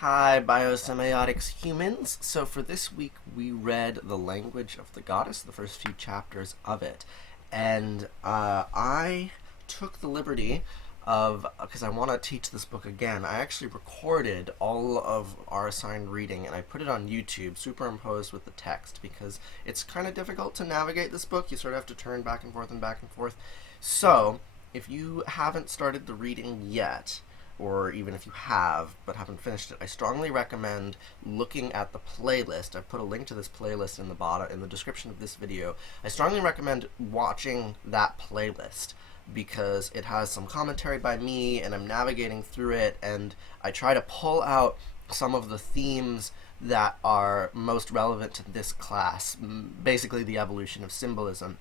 Hi, biosemiotics humans. So for this week, we read The Language of the Goddess, the first few chapters of it. And I took the liberty of, because I want to teach this book again, I actually recorded all of our assigned reading and I put it on YouTube, superimposed with the text, because it's kind of difficult to navigate this book. You sort of have to turn back and forth and back and forth. So, if you haven't started the reading yet, or even if you have but haven't finished it, I strongly recommend looking at the playlist. I've put a link to this playlist in the bottom in the description of this video. I strongly recommend watching that playlist because it has some commentary by me and I'm navigating through it, and I try to pull out some of the themes that are most relevant to this class, basically the evolution of symbolism.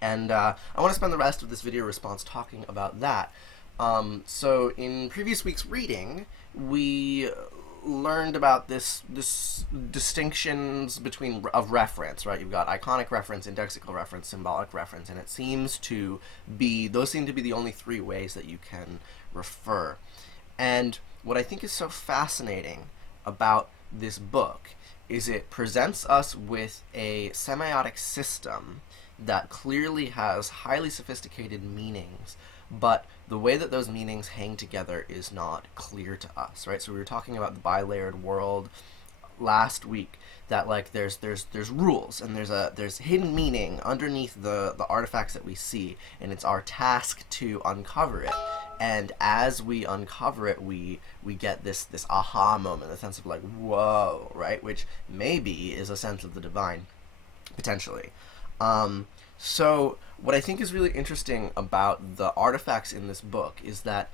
And I want to spend the rest of this video response talking about that. So in previous week's reading, we learned about this distinctions between of reference, right? You've got iconic reference, indexical reference, symbolic reference, and it seems to be, those seem to be the only three ways that you can refer. And what I think is so fascinating about this book is it presents us with a semiotic system that clearly has highly sophisticated meanings, but the way that those meanings hang together is not clear to us, right? So we were talking about the bilayered world last week, that like there's rules and there's hidden meaning underneath the artifacts that we see, and it's our task to uncover it. And as we uncover it, we get this aha moment, a sense of like, whoa, right? Which maybe is a sense of the divine, potentially. So what I think is really interesting about the artifacts in this book is that,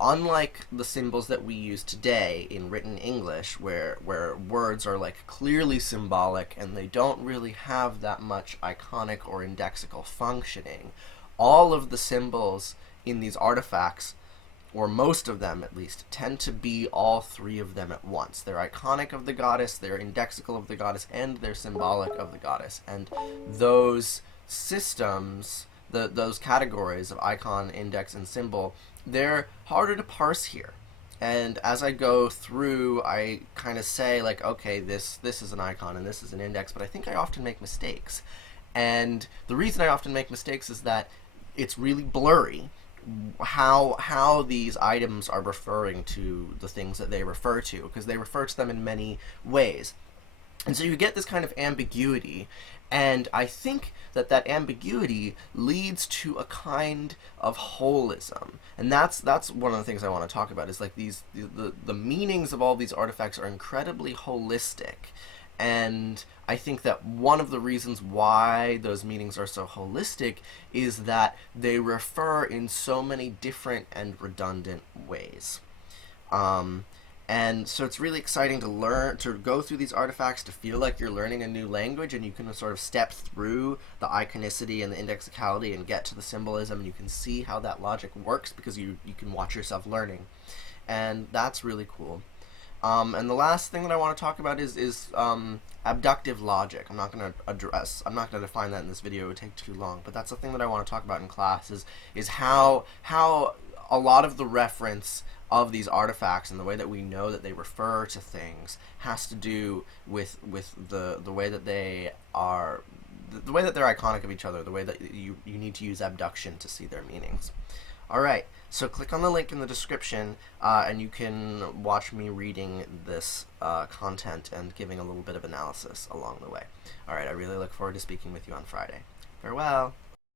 unlike the symbols that we use today in written English, where words are like clearly symbolic and they don't really have that much iconic or indexical functioning, all of the symbols in these artifacts, or most of them at least, tend to be all three of them at once. They're iconic of the goddess, they're indexical of the goddess, and they're symbolic of the goddess. And those systems, those categories of icon, index, and symbol, they're harder to parse here. And as I go through, I kind of say like, okay, this is an icon and this is an index, but I think I often make mistakes. And the reason I often make mistakes is that it's really blurry how these items are referring to the things that they refer to, because they refer to them in many ways. And so you get this kind of ambiguity, and I think that ambiguity leads to a kind of holism. And that's one of the things I want to talk about, is like the meanings of all these artifacts are incredibly holistic. And I think that one of the reasons why those meanings are so holistic is that they refer in so many different and redundant ways. And so it's really exciting to learn, to go through these artifacts, to feel like you're learning a new language, and you can sort of step through the iconicity and the indexicality and get to the symbolism, and you can see how that logic works because you can watch yourself learning. And that's really cool. And the last thing that I want to talk about is abductive logic. I'm not going to define that in this video, it would take too long, but that's the thing that I want to talk about in class, is how a lot of the reference of these artifacts and the way that we know that they refer to things has to do with the way that they are, the way that they're iconic of each other, the way that you need to use abduction to see their meanings. Alright, so click on the link in the description and you can watch me reading this content and giving a little bit of analysis along the way. Alright, I really look forward to speaking with you on Friday. Farewell!